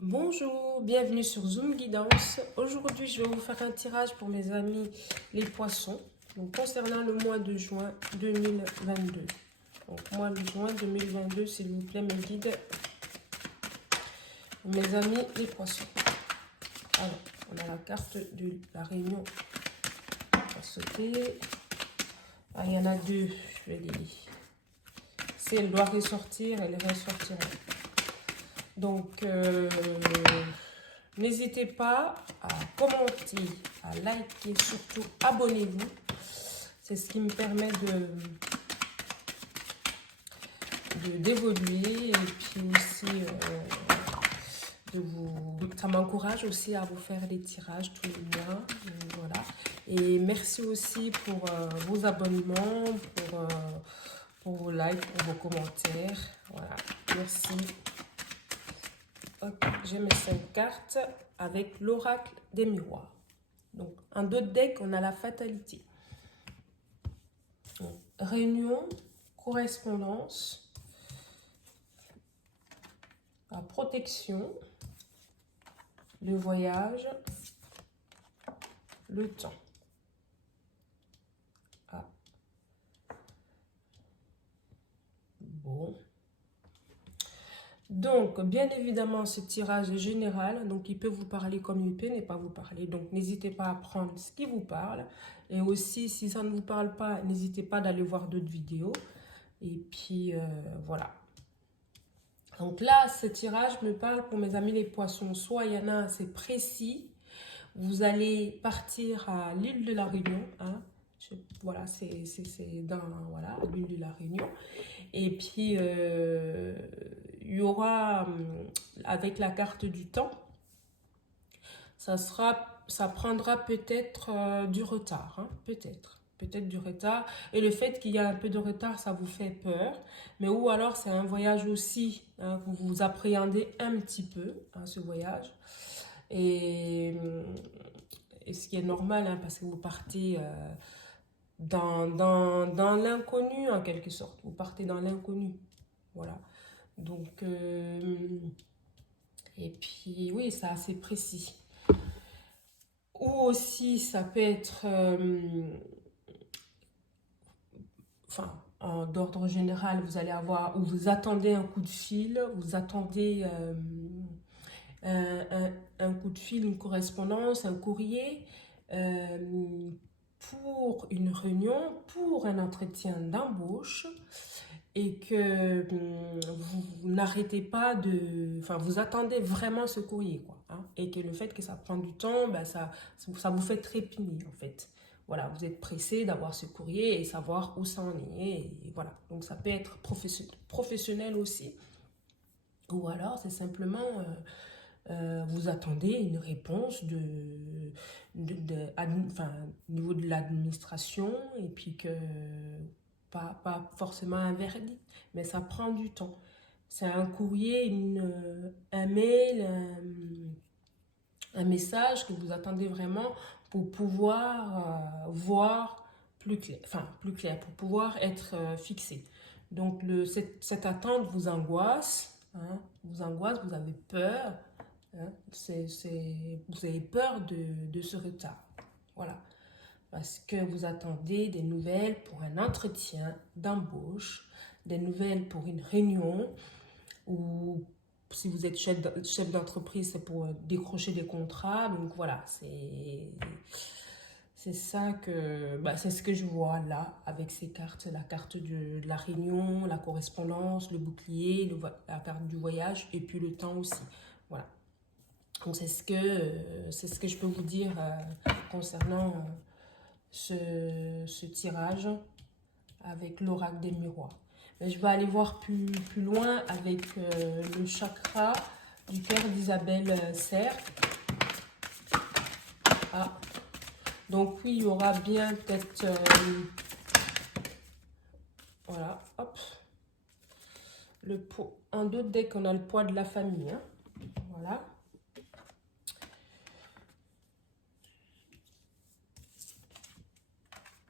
Bonjour, bienvenue sur Zoom Guidance. Aujourd'hui, je vais vous faire un tirage pour mes amis les poissons. Donc, concernant le mois de juin 2022. Donc, mois de juin 2022, s'il vous plaît, mes guides. Mes amis les poissons. Alors, on a la carte de la réunion. On va sauter. Ah, il y en a deux. Je vais les... Si elle doit ressortir, elle ressortira. Donc, n'hésitez pas à commenter, à liker, surtout abonnez-vous. C'est ce qui me permet d'évoluer et puis aussi ça m'encourage aussi à vous faire des tirages tous les mois. Voilà. Et merci aussi pour vos abonnements, pour vos likes, pour vos commentaires. Voilà. Merci. Ok, j'ai mes 5 cartes avec l'oracle des miroirs. Donc, en d'autres decks, on a la fatalité. Donc, réunion, correspondance, la protection, le voyage, le temps. Ah. Bon. Donc, bien évidemment, ce tirage est général. Donc, il peut vous parler comme il peut ne pas vous parler. Donc, n'hésitez pas à prendre ce qui vous parle. Et aussi, si ça ne vous parle pas, n'hésitez pas d'aller voir d'autres vidéos. Et puis, voilà. Donc là, ce tirage me parle pour mes amis les poissons. Soit il y en a, c'est précis. Vous allez partir à l'île de la Réunion. Hein. Voilà, c'est dans voilà, l'île de la Réunion. Et puis, il y aura, avec la carte du temps, ça prendra peut-être du retard. Hein, peut-être du retard. Et le fait qu'il y a un peu de retard, ça vous fait peur. Mais ou alors, c'est un voyage aussi, hein, que vous appréhendez un petit peu, hein, ce voyage. Et ce qui est normal, hein, parce que vous partez dans l'inconnu, en quelque sorte. Vous partez dans l'inconnu. Voilà. Donc, et puis, oui, c'est assez précis. Ou aussi, ça peut être, enfin, d'ordre général, vous allez avoir, ou vous attendez un coup de fil, vous attendez un coup de fil, une correspondance, un courrier, pour une réunion, pour un entretien d'embauche, et que vous n'arrêtez pas enfin, vous attendez vraiment ce courrier, quoi, hein, et que le fait que ça prend du temps, ben ça vous fait trépigner, en fait. Voilà, vous êtes pressé d'avoir ce courrier et savoir où ça en est, et voilà. Donc ça peut être professionnel aussi, ou alors c'est simplement vous attendez une réponse enfin, au niveau de l'administration, et puis que pas forcément un verdict, mais ça prend du temps. C'est un courrier, un mail, un message que vous attendez vraiment pour pouvoir voir plus clair, pour pouvoir être fixé. Donc cette attente vous angoisse, hein, vous avez peur, hein, vous avez peur de ce retard. Voilà. Parce que vous attendez des nouvelles pour un entretien d'embauche, des nouvelles pour une réunion, ou si vous êtes chef d'entreprise, c'est pour décrocher des contrats. Donc voilà, c'est ça que, c'est ce que je vois là avec ces cartes. La carte de la réunion, la correspondance, le bouclier, la carte du voyage et puis le temps aussi. Voilà. Donc c'est ce que je peux vous dire concernant ce tirage avec l'oracle des miroirs. Mais je vais aller voir plus loin avec le chakra du cœur d'Isabelle Serre. Ah. Donc oui, il y aura bien peut-être... voilà, hop. En d'autres decks, on a le poids de la famille. Hein. Voilà.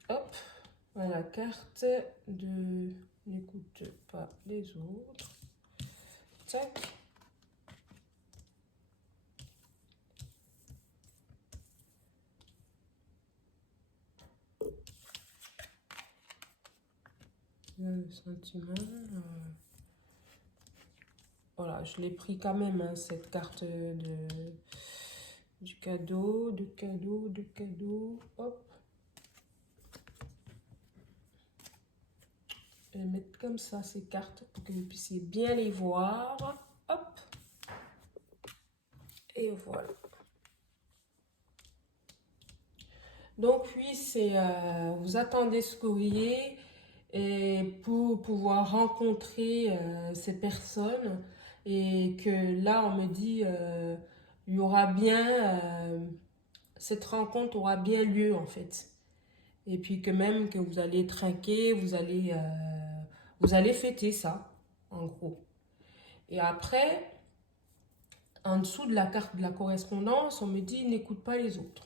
Hop. Voilà, carte de... N'écoute pas les autres. Tac. sentiment. Voilà, je l'ai pris quand même, hein, cette carte du cadeau, de cadeau, de cadeau. Hop. Je vais mettre comme ça ces cartes pour que vous puissiez bien les voir. Hop. Et voilà. Donc oui, c'est vous attendez ce courrier et pour pouvoir rencontrer ces personnes et que là on me dit il y aura bien cette rencontre aura bien lieu en fait. Et puis que même que vous allez trinquer, vous allez fêter ça en gros. Et après, en dessous de la carte de la correspondance, on me dit n'écoute pas les autres.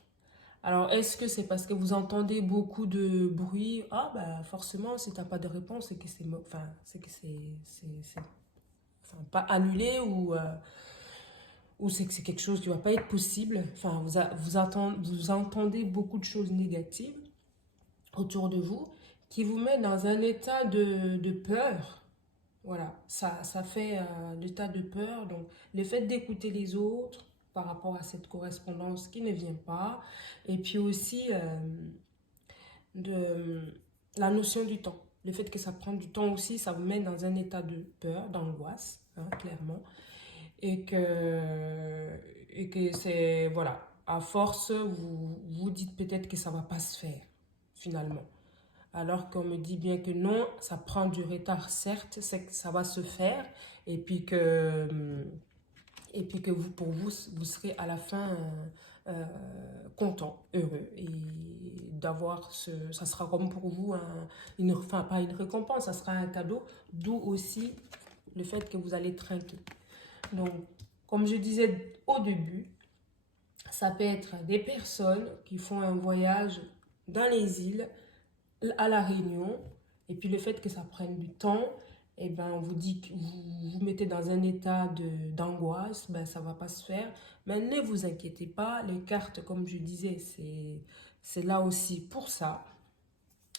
Alors, est-ce que c'est parce que vous entendez beaucoup de bruit? Ah, bah forcément, si t'as pas de réponse, c'est que enfin, c'est que enfin, pas annulé ou c'est que c'est quelque chose qui va pas être possible. Enfin, vous entendez beaucoup de choses négatives autour de vous qui vous met dans un état de peur. Voilà, ça fait l'état de peur. Donc, le fait d'écouter les autres par rapport à cette correspondance qui ne vient pas, et puis aussi de la notion du temps. Le fait que ça prend du temps aussi, ça vous met dans un état de peur, d'angoisse, hein, clairement. Et que c'est, voilà, à force, vous vous dites peut-être que ça ne va pas se faire, finalement. Alors qu'on me dit bien que non, ça prend du retard, certes, c'est que ça va se faire, et puis que vous, pour vous, vous serez à la fin content, heureux, et d'avoir ça sera comme pour vous, enfin pas une récompense, ça sera un cadeau, d'où aussi le fait que vous allez trinquer. Donc, comme je disais au début, ça peut être des personnes qui font un voyage dans les îles, à la Réunion, et puis le fait que ça prenne du temps, et ben on vous dit que vous mettez dans un état d'angoisse, ben ça va pas se faire. Mais ne vous inquiétez pas, les cartes, comme je disais, c'est là aussi pour ça.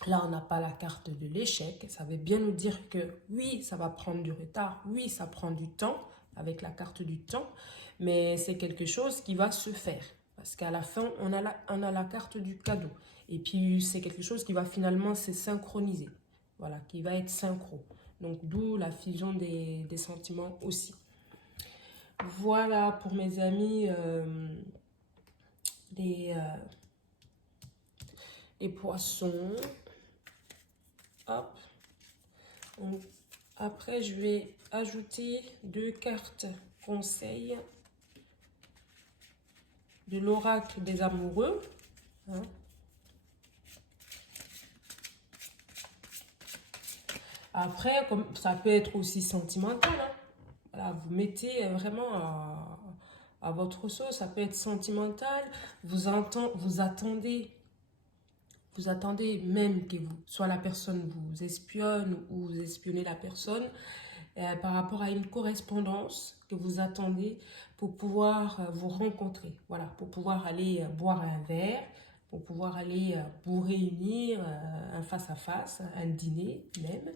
Là, on n'a pas la carte de l'échec. Ça veut bien nous dire que oui, ça va prendre du retard, oui, ça prend du temps, avec la carte du temps, mais c'est quelque chose qui va se faire. Parce qu'à la fin, on a la carte du cadeau. Et puis, c'est quelque chose qui va finalement se synchroniser. Voilà, qui va être synchro. Donc, d'où la fusion des sentiments aussi. Voilà pour mes amis les poissons. Hop. Donc, après, je vais ajouter 2 cartes conseils de l'oracle des amoureux. Hein. Après, comme ça peut être aussi sentimental. Hein. Voilà, vous mettez vraiment à votre sauce. Ça peut être sentimental. Vous attendez même que soit la personne vous espionne ou vous espionnez la personne par rapport à une correspondance que vous attendez pour pouvoir vous rencontrer. Voilà, pour pouvoir aller boire un verre, pour pouvoir aller vous réunir un face-à-face, un dîner même.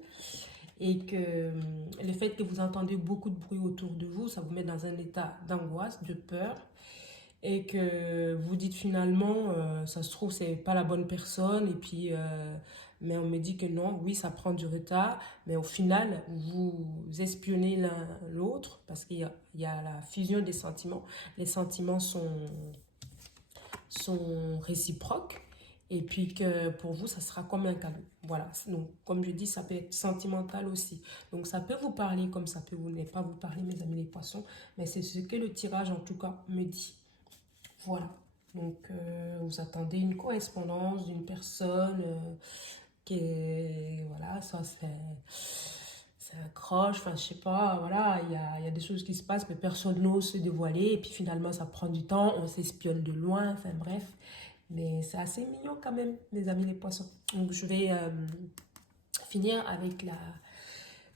Et que le fait que vous entendez beaucoup de bruit autour de vous, ça vous met dans un état d'angoisse, de peur. Et que vous dites finalement, ça se trouve, c'est pas la bonne personne. Et puis, mais on me dit que non, oui, ça prend du retard. Mais au final, vous espionnez l'un l'autre parce qu'il y a la fusion des sentiments. Les sentiments sont réciproques. Et puis que pour vous, ça sera comme un cadeau. Voilà. Donc, comme je dis, ça peut être sentimental aussi. Donc, ça peut vous parler comme ça peut vous ne pas vous parler, mes amis les poissons. Mais c'est ce que le tirage, en tout cas, me dit. Voilà. Donc, vous attendez une correspondance d'une personne qui est... Voilà, ça c'est un croche, enfin, je sais pas, voilà, il y a des choses qui se passent, mais personne n'ose se dévoiler. Et puis, finalement, ça prend du temps, on s'espionne de loin, enfin, bref. Mais c'est assez mignon quand même, mes amis les poissons. Donc, je vais finir avec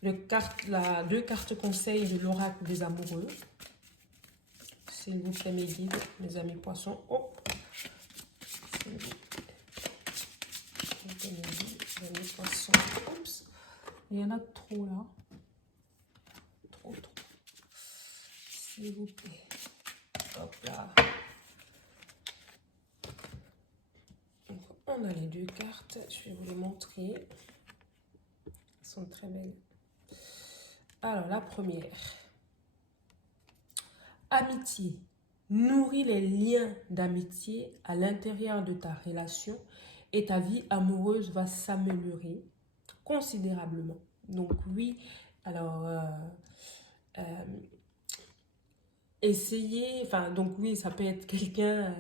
deux cartes conseils de l'oracle des amoureux. S'il vous plaît, mes guides, mes amis poissons. Oh. Mes amis poissons. Oups. Il y en a trop là. Trop, trop. S'il vous plaît. Hop là. Donc, on a les deux cartes. Je vais vous les montrer. Elles sont très belles. Alors, la première. Amitié. Nourris les liens d'amitié à l'intérieur de ta relation et ta vie amoureuse va s'améliorer considérablement. Donc oui, alors euh, essayez, enfin donc oui, ça peut être quelqu'un,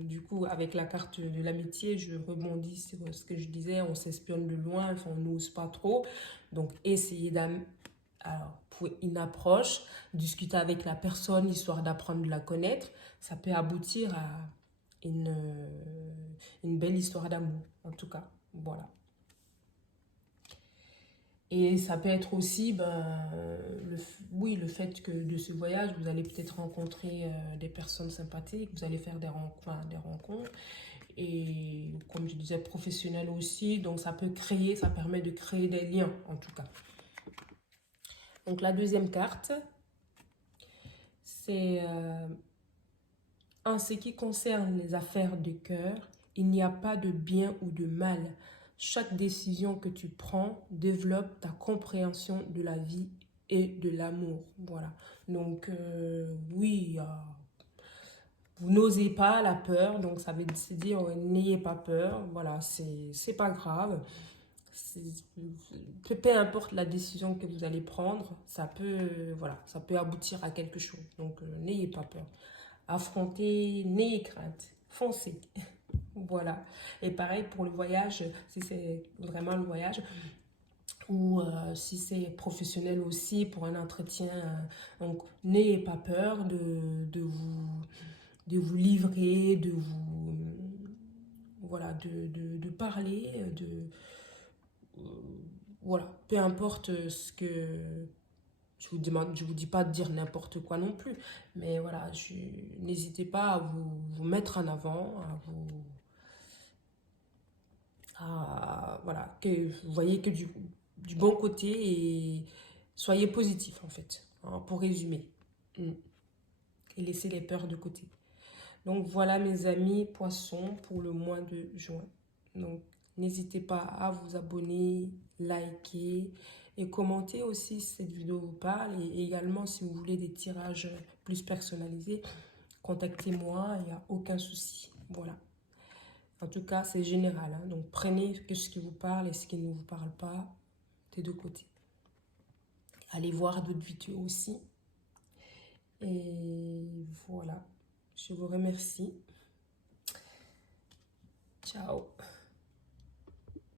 du coup avec la carte de l'amitié, je rebondis sur ce que je disais, on s'espionne de loin, enfin on n'ose pas trop, donc essayez alors, pour une approche, discuter avec la personne, histoire d'apprendre à la connaître, ça peut aboutir à une belle histoire d'amour, en tout cas. Voilà. Et ça peut être aussi, oui, le fait que de ce voyage, vous allez peut-être rencontrer des personnes sympathiques, vous allez faire des rencontres. Et comme je disais, professionnelles aussi. Donc ça permet de créer des liens, en tout cas. Donc la deuxième carte, c'est en ce qui concerne les affaires de cœur, il n'y a pas de bien ou de mal. Chaque décision que tu prends développe ta compréhension de la vie et de l'amour. Voilà. Donc, oui, vous n'osez pas la peur. Donc, ça veut dire n'ayez pas peur. Voilà, c'est pas grave. Peu importe la décision que vous allez prendre, voilà, ça peut aboutir à quelque chose. Donc, n'ayez pas peur. Affrontez, n'ayez crainte, foncez. Voilà. Et pareil pour le voyage, si c'est vraiment le voyage, ou si c'est professionnel aussi pour un entretien. Donc, n'ayez pas peur de vous livrer, voilà, de parler, euh, voilà, peu importe ce que je vous dis pas de dire n'importe quoi non plus, mais voilà, n'hésitez pas à vous mettre en avant, voilà, que vous voyez que du bon côté et soyez positif en fait, hein, pour résumer. Mm. Et laissez les peurs de côté. Donc voilà mes amis poissons pour le mois de juin. Donc n'hésitez pas à vous abonner, liker et commenter aussi si cette vidéo vous parle. Et également si vous voulez des tirages plus personnalisés, contactez-moi, il n'y a aucun souci. Voilà. En tout cas, c'est général, hein. Donc prenez ce qui vous parle et ce qui ne vous parle pas des deux côtés. Allez voir d'autres vidéos aussi. Et voilà. Je vous remercie. Ciao.